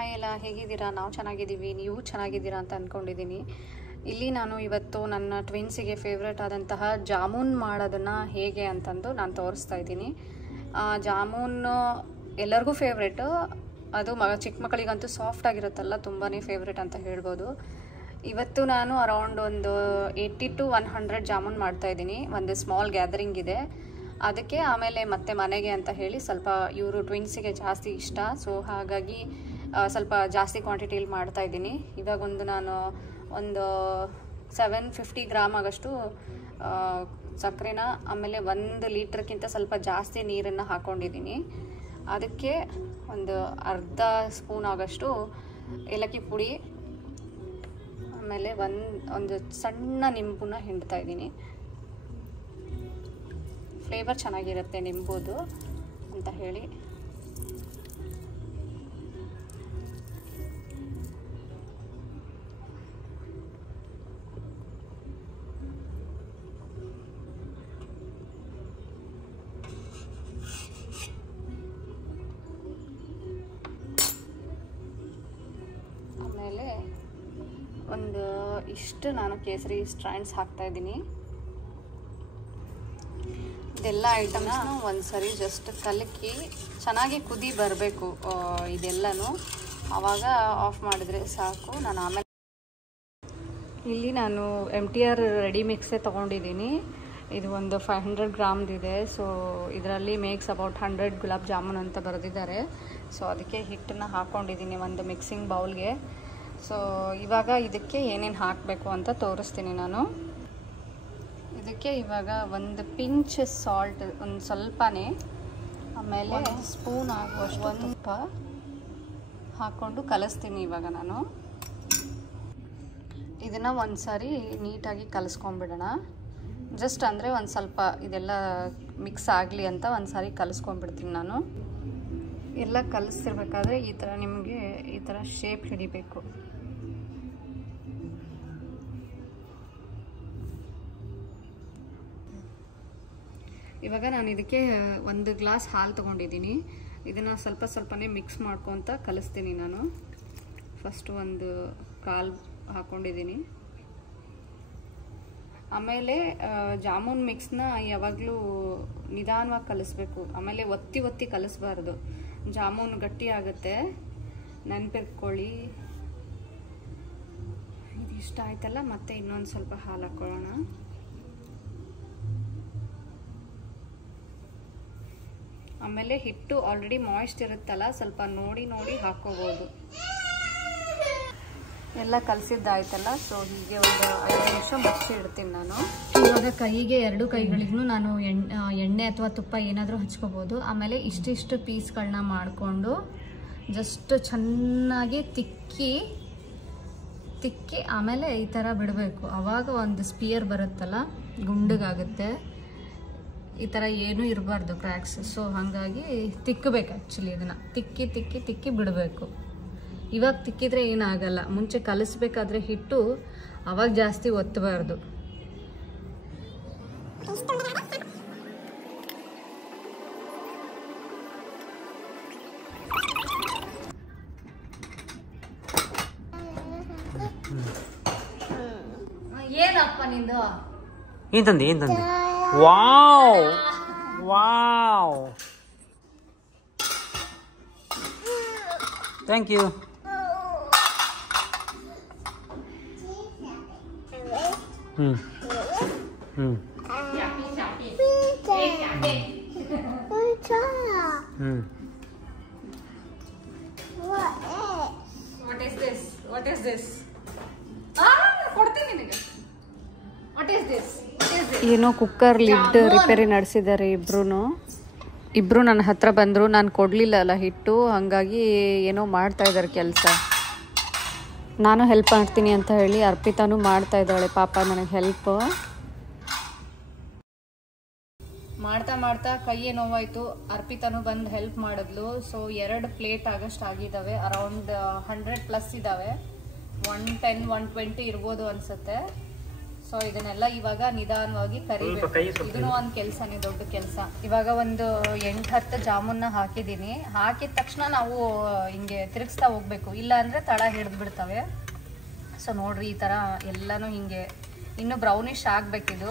Hi ಎಲ್ಲ ಹೇಗಿದ್ದೀರಾ? ನಾವು ಚೆನ್ನಾಗಿದ್ದೀವಿ, ನೀವು ಚೆನ್ನಾಗಿದ್ದೀರಾ ಅಂತ ಅಂದ್ಕೊಂಡಿದ್ದೀನಿ. ಇಲ್ಲಿ ನಾನು ಇವತ್ತು ನನ್ನ ಟ್ವಿನ್ಸಿಗೆ ಫೇವ್ರೇಟ್ ಆದಂತಹ ಜಾಮೂನ್ ಮಾಡೋದನ್ನು ಹೇಗೆ ಅಂತಂದು ನಾನು ತೋರಿಸ್ತಾ ಇದ್ದೀನಿ. ಜಾಮೂನು ಎಲ್ಲರಿಗೂ ಫೇವ್ರೇಟು, ಅದು ಚಿಕ್ಕ ಮಕ್ಕಳಿಗಂತೂ ಸಾಫ್ಟ್ ಆಗಿರುತ್ತಲ್ಲ, ತುಂಬಾ ಫೇವ್ರೇಟ್ ಅಂತ ಹೇಳ್ಬೋದು. ಇವತ್ತು ನಾನು ಅರೌಂಡ್ ಒಂದು 80 to 100 ಜಾಮೂನ್ ಮಾಡ್ತಾಯಿದ್ದೀನಿ. ಒಂದು ಸ್ಮಾಲ್ ಗ್ಯಾದರಿಂಗ್ ಇದೆ ಅದಕ್ಕೆ. ಆಮೇಲೆ ಮತ್ತೆ ಮನೆಗೆ ಅಂತ ಹೇಳಿ ಸ್ವಲ್ಪ ಇವರು ಟ್ವಿನ್ಸಿಗೆ ಜಾಸ್ತಿ ಇಷ್ಟ, ಸೊ ಹಾಗಾಗಿ ಸ್ವಲ್ಪ ಜಾಸ್ತಿ ಕ್ವಾಂಟಿಟಿಯಲ್ಲಿ ಮಾಡ್ತಾಯಿದ್ದೀನಿ. ಇವಾಗ ನಾನು ಒಂದು 750 ಗ್ರಾಮ್ ಆಗಷ್ಟು ಸಕ್ಕರೆನ, ಆಮೇಲೆ 1 ಲೀಟ್ರ್ಗಿಂತ ಸ್ವಲ್ಪ ಜಾಸ್ತಿ ನೀರನ್ನು ಹಾಕ್ಕೊಂಡಿದ್ದೀನಿ. ಅದಕ್ಕೆ ಒಂದು ಅರ್ಧ ಸ್ಪೂನ್ ಆಗಷ್ಟು ಏಲಕ್ಕಿ ಪುಡಿ, ಆಮೇಲೆ ಒಂದು ಸಣ್ಣ ನಿಂಬುನ ಹಿಂಡ್ತಾ ಇದ್ದೀನಿ. ಫ್ಲೇವರ್ ಚೆನ್ನಾಗಿರುತ್ತೆ ನಿಂಬುದು ಅಂತ ಹೇಳಿ. ಆಮೇಲೆ ಒಂದು ಇಷ್ಟು ನಾನು ಕೇಸರಿ ಸ್ಟ್ರ್ಯಾಂಡ್ಸ್ ಹಾಕ್ತಾ ಇದ್ದೀನಿ. ಇದೆಲ್ಲ ಐಟಮ್ಸ್ನ ಒಂದ್ಸರಿ ಜಸ್ಟ್ ಕಲಕಿ ಚೆನ್ನಾಗಿ ಕುದಿ ಬರಬೇಕು ಇದೆಲ್ಲನೂ, ಆವಾಗ ಆಫ್ ಮಾಡಿದ್ರೆ ಸಾಕು. ನಾನು ಆಮೇಲೆ ಇಲ್ಲಿ ನಾನು MTR ರೆಡಿ ಮಿಕ್ಸೇ ತೊಗೊಂಡಿದ್ದೀನಿ. ಇದು ಒಂದು 500 ಗ್ರಾಮ್ದಿದೆ. ಸೊ ಇದರಲ್ಲಿ ಮೇಕ್ಸ್ ಅಬೌಟ್ 100 ಗುಲಾಬ್ ಜಾಮೂನ್ ಅಂತ ಬರೆದಿದ್ದಾರೆ. ಸೊ ಅದಕ್ಕೆ ಹಿಟ್ಟನ್ನು ಹಾಕ್ಕೊಂಡಿದ್ದೀನಿ ಒಂದು ಮಿಕ್ಸಿಂಗ್ ಬೌಲ್ಗೆ. ಸೊ ಇವಾಗ ಇದಕ್ಕೆ ಏನೇನು ಹಾಕಬೇಕು ಅಂತ ತೋರಿಸ್ತೀನಿ ನಾನು. ಇದಕ್ಕೆ ಇವಾಗ ಒಂದು ಪಿಂಚ್ ಸಾಲ್ಟ್, ಒಂದು ಸ್ವಲ್ಪನೇ, ಆಮೇಲೆ 1 ಸ್ಪೂನ್ ಆಗುವಷ್ಟು ತುಪ್ಪ ಹಾಕ್ಕೊಂಡು ಕಲಿಸ್ತೀನಿ. ಇವಾಗ ನಾನು ಇದನ್ನು ಒಂದು ಸಾರಿ ನೀಟಾಗಿ ಕಲಿಸ್ಕೊಂಡ್ಬಿಡೋಣ. ಜಸ್ಟ್ ಅಂದರೆ ಒಂದು ಸ್ವಲ್ಪ ಇದೆಲ್ಲ ಮಿಕ್ಸ್ ಆಗಲಿ ಅಂತ ಒಂದು ಸಾರಿ ಕಲಿಸ್ಕೊಂಡ್ಬಿಡ್ತೀನಿ ನಾನು. ಎಲ್ಲ ಕಲಿಸ್ತಿರ್ಬೇಕಾದ್ರೆ ಈ ಥರ ನಿಮಗೆ ಈ ಥರ ಶೇಪ್ ಹಿಡಿಬೇಕು. ಇವಾಗ ನಾನು ಇದಕ್ಕೆ 1 ಗ್ಲಾಸ್ ಹಾಲು ತೊಗೊಂಡಿದ್ದೀನಿ. ಇದನ್ನು ಸ್ವಲ್ಪ ಸ್ವಲ್ಪನೇ ಮಿಕ್ಸ್ ಮಾಡ್ಕೊತ ಕಲಿಸ್ತೀನಿ ನಾನು. ಫಸ್ಟು ಒಂದು 1/4 ಹಾಕ್ಕೊಂಡಿದ್ದೀನಿ. ಆಮೇಲೆ ಜಾಮೂನ್ ಮಿಕ್ಸ್ನ ಯಾವಾಗಲೂ ನಿಧಾನವಾಗಿ ಕಲಿಸ್ಬೇಕು. ಆಮೇಲೆ ಒತ್ತಿ ಒತ್ತಿ ಕಲಿಸ್ಬಾರ್ದು, ಜಾಮೂನ್ ಗಟ್ಟಿ ಆಗುತ್ತೆ, ನೆನಪಿಟ್ಕೊಳ್ಳಿ. ಇದು ಇಷ್ಟ ಆಯ್ತಲ್ಲ, ಮತ್ತೆ ಇನ್ನೊಂದು ಸ್ವಲ್ಪ ಹಾಲು ಹಾಕ್ಕೊಳ್ಳೋಣ. ಆಮೇಲೆ ಹಿಟ್ಟು ಆಲ್ರೆಡಿ ಮಾಯ್ಸ್ಟ್ ಇರುತ್ತಲ್ಲ, ಸ್ವಲ್ಪ ನೋಡಿ ನೋಡಿ ಹಾಕ್ಕೋಬೋದು. ಎಲ್ಲ ಕಲಸಿದ್ದಾಯ್ತಲ್ಲ, ಸೊ ಹೀಗೆ ಒಂದು 5 ನಿಮಿಷ ಮುಚ್ಚಿ ಇಡ್ತೀನಿ ನಾನು. ಇವಾಗ ಕೈಗೆ 2 ಕೈಗಳಿಗೂ ನಾನು ಎಣ್ಣೆ ಅಥವಾ ತುಪ್ಪ ಏನಾದರೂ ಹಚ್ಕೋಬೋದು. ಆಮೇಲೆ ಇಷ್ಟಿಷ್ಟು ಪೀಸ್ಗಳನ್ನ ಮಾಡಿಕೊಂಡು ಜಸ್ಟ್ ಚೆನ್ನಾಗಿ ತಿಕ್ಕಿ ಆಮೇಲೆ ಈ ಥರ ಬಿಡಬೇಕು. ಆವಾಗ ಒಂದು ಸ್ಪಿಯರ್ ಬರುತ್ತಲ್ಲ, ಗುಂಡಗಾಗುತ್ತೆ. ಈ ಥರ ಏನೂ ಇರಬಾರ್ದು ಕ್ರ್ಯಾಕ್ಸ್. ಸೊ ಹಾಗಾಗಿ ತಿಕ್ಕಬೇಕು. ಆ್ಯಕ್ಚುಲಿ ಇದನ್ನು ತಿಕ್ಕಿ ಬಿಡಬೇಕು. ಇವಾಗ ತಿಕ್ಕಿದ್ರೆ ಏನಾಗಲ್ಲ, ಮುಂಚೆ ಕಲಿಸ್ಬೇಕಾದ್ರೆ ಹಿಟ್ಟು ಅವಾಗ ಜಾಸ್ತಿ ಒತ್ತಬಾರ್ದು. ಏನಪ್ಪ ನಿಂದು? ಏನ್ ತಂದೆ? Wow wow, thank you. What is this? ಕೊಡ್ತೀನಿ ನಿನಗೆ. What is this? ಏನೋ ಕುಕ್ಕರ್ ಲಿಡ್ ರಿಪೇರಿ ನಡೆಸಿದ್ದಾರೆ ಇಬ್ರು ನನ್ನ ಹತ್ರ ಬಂದರು. ನಾನು ಕೊಡಲಿಲ್ಲ ಅಲ್ಲ ಹಿಟ್ಟು, ಹಾಗಾಗಿ ಏನೋ ಮಾಡ್ತಾ ಇದ್ದಾರೆ ಕೆಲಸ. ನಾನು ಹೆಲ್ಪ್ ಮಾಡ್ತೀನಿ ಅಂತ ಹೇಳಿ ಅರ್ಪಿತಾನು ಮಾಡ್ತಾ ಇದ್ದಾಳೆ ಪಾಪ ನನಗೆ ಹೆಲ್ಪ್. ಮಾಡ್ತಾ ಕೈಯೇ ನೋವಾಯಿತು. ಅರ್ಪಿತಾನು ಬಂದು ಹೆಲ್ಪ್ ಮಾಡಿದ್ಲು. ಸೊ 2 ಪ್ಲೇಟ್ ಆಗಷ್ಟು ಆಗಿದ್ದಾವೆ. ಅರೌಂಡ್ 100+ ಇದ್ದಾವೆ. 110, 120 ಇರ್ಬೋದು ಅನಿಸುತ್ತೆ. ಸೊ ಇದನ್ನೆಲ್ಲ ಇವಾಗ ನಿಧಾನವಾಗಿ ಕರಿಬೇಕು. ಇದನ್ನು ಒಂದು ಕೆಲಸನೇ, ದೊಡ್ಡ ಕೆಲಸ. ಇವಾಗ ಒಂದು 8-10 ಜಾಮೂನ್ನ ಹಾಕಿದ್ದೀನಿ. ಹಾಕಿದ ತಕ್ಷಣ ನಾವು ಹಿಂಗೆ ತಿರುಗಿಸ್ತಾ ಹೋಗ್ಬೇಕು, ಇಲ್ಲ ಅಂದರೆ ತಳ ಹಿಡಿದು ಬಿಡ್ತವೆ. ಸೊ ನೋಡ್ರಿ, ಈ ಥರ ಎಲ್ಲನೂ ಹಿಂಗೆ ಇನ್ನು ಬ್ರೌನಿಶ್ ಆಗಬೇಕಿದು.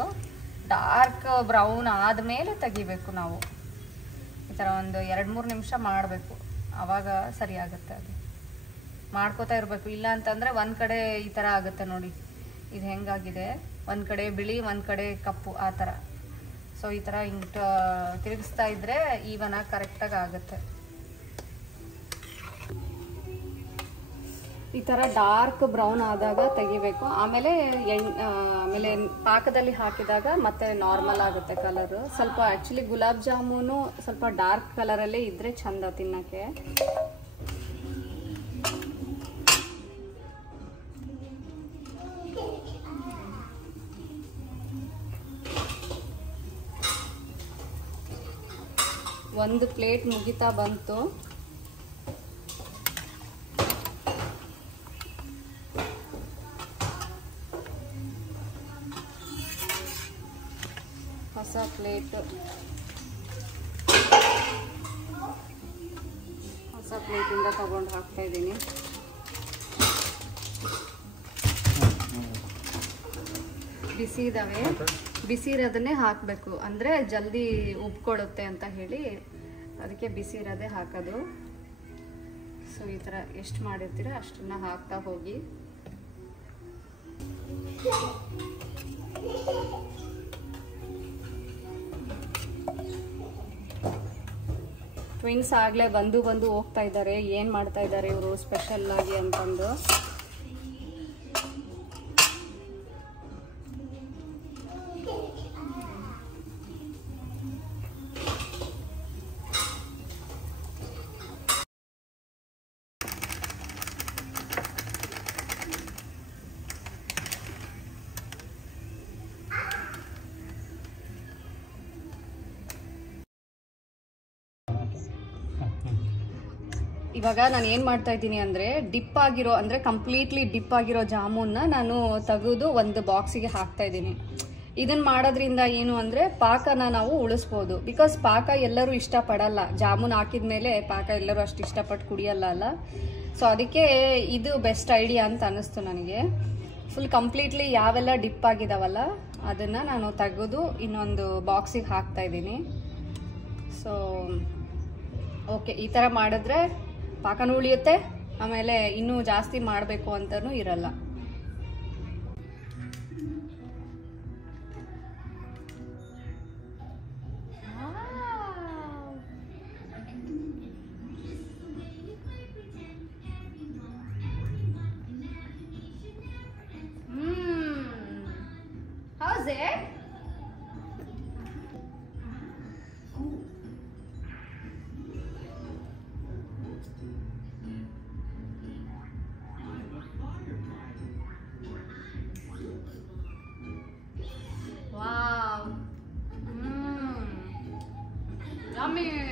ಡಾರ್ಕ್ ಬ್ರೌನ್ ಆದಮೇಲೆ ತೆಗಿಬೇಕು ನಾವು. ಈ ಥರ ಒಂದು 2-3 ನಿಮಿಷ ಮಾಡಬೇಕು, ಆವಾಗ ಸರಿ ಆಗುತ್ತೆ. ಅದು ಮಾಡ್ಕೋತಾ ಇರಬೇಕು, ಇಲ್ಲ ಅಂತಂದರೆ ಒಂದು ಕಡೆ ಈ ಥರ ಆಗುತ್ತೆ ನೋಡಿ. ಇದು ಹೆಂಗಾಗಿದೆ, ಒಂದು ಕಡೆ ಬಿಳಿ ಒಂದು ಕಡೆ ಕಪ್ಪು ಆ ಥರ. ಸೊ ಈ ಥರ ಹಿಂಗೆ ತಿರುಗಿಸ್ತಾ ಇದ್ದರೆ ಈವನಾಗಿ ಕರೆಕ್ಟಾಗಿ ಆಗುತ್ತೆ. ಈ ಥರ ಡಾರ್ಕ್ ಬ್ರೌನ್ ಆದಾಗ ತೆಗಿಬೇಕು. ಆಮೇಲೆ ಪಾಕದಲ್ಲಿ ಹಾಕಿದಾಗ ಮತ್ತೆ ನಾರ್ಮಲ್ ಆಗುತ್ತೆ ಕಲರು. ಸ್ವಲ್ಪ ಆ್ಯಕ್ಚುಲಿ ಗುಲಾಬ್ ಜಾಮೂನು ಸ್ವಲ್ಪ ಡಾರ್ಕ್ ಕಲರಲ್ಲೇ ಇದ್ದರೆ ಚಂದ ತಿನ್ನೋಕ್ಕೆ. ಒಂದು ಪ್ಲೇಟ್ ಮುಗಿತಾ ಬಂತು. ಹೊಸ ಪ್ಲೇಟಿಂದ ತಗೊಂಡು ಹಾಕ್ತಾ ಇದ್ದೀನಿ. ಬಿಸಿ ಇದಾವೆ, ಬಿಸಿ ಇರೋದನ್ನೇ ಹಾಕಬೇಕು, ಅಂದರೆ ಜಲ್ದಿ ಉಬ್ಕೊಳ್ಳುತ್ತೆ ಅಂತ ಹೇಳಿ ಅದಕ್ಕೆ ಬಿಸಿ ಇರೋದೇ ಹಾಕೋದು. ಸೊ ಈ ಥರ ಎಷ್ಟು ಮಾಡಿರ್ತೀರ ಅಷ್ಟನ್ನ ಹಾಕ್ತಾ ಹೋಗಿ. ಟ್ವಿನ್ಸ್ ಆಗಲೇ ಬಂದು ಹೋಗ್ತಾ ಇದ್ದಾರೆ. ಏನು ಮಾಡ್ತಾ ಇದ್ದಾರೆ ಇವರು ಸ್ಪೆಷಲ್ ಆಗಿ ಅಂತಂದು. ಇವಾಗ ನಾನು ಏನು ಮಾಡ್ತಾ ಇದ್ದೀನಿ ಅಂದರೆ ಡಿಪ್ ಆಗಿರೋ, ಅಂದರೆ ಕಂಪ್ಲೀಟ್ಲಿ ಡಿಪ್ ಆಗಿರೋ ಜಾಮೂನ್ನ ನಾನು ತೆಗೆದು ಒಂದು ಬಾಕ್ಸಿಗೆ ಹಾಕ್ತಾ ಇದ್ದೀನಿ. ಇದನ್ನು ಮಾಡೋದ್ರಿಂದ ಏನು ಅಂದರೆ ಪಾಕನ ನಾವು ಉಳಿಸ್ಬೋದು. ಬಿಕಾಸ್ ಪಾಕ ಎಲ್ಲರೂ ಇಷ್ಟಪಡಲ್ಲ, ಜಾಮೂನ್ ಹಾಕಿದ ಮೇಲೆ ಪಾಕ ಎಲ್ಲರೂ ಅಷ್ಟು ಇಷ್ಟಪಟ್ಟು ಕುಡಿಯಲ್ಲ ಅಲ್ಲ. ಸೊ ಅದಕ್ಕೆ ಇದು ಬೆಸ್ಟ್ ಐಡಿಯಾ ಅಂತ ಅನ್ನಿಸ್ತು ನನಗೆ. ಫುಲ್ ಕಂಪ್ಲೀಟ್ಲಿ ಯಾವೆಲ್ಲ ಡಿಪ್ ಆಗಿದಾವಲ್ಲ ಅದನ್ನು ನಾನು ತೆಗೆದು ಇನ್ನೊಂದು ಬಾಕ್ಸಿಗೆ ಹಾಕ್ತಾ ಇದ್ದೀನಿ. ಸೊ ಓಕೆ, ಈ ಥರ ಮಾಡಿದ್ರೆ ಪಾಕನೂ ಉಳಿಯುತ್ತೆ, ಆಮೇಲೆ ಇನ್ನೂ ಜಾಸ್ತಿ ಮಾಡಬೇಕು ಅಂತಲೂ ಇರಲ್ಲ. How's it? Wow. Yummy.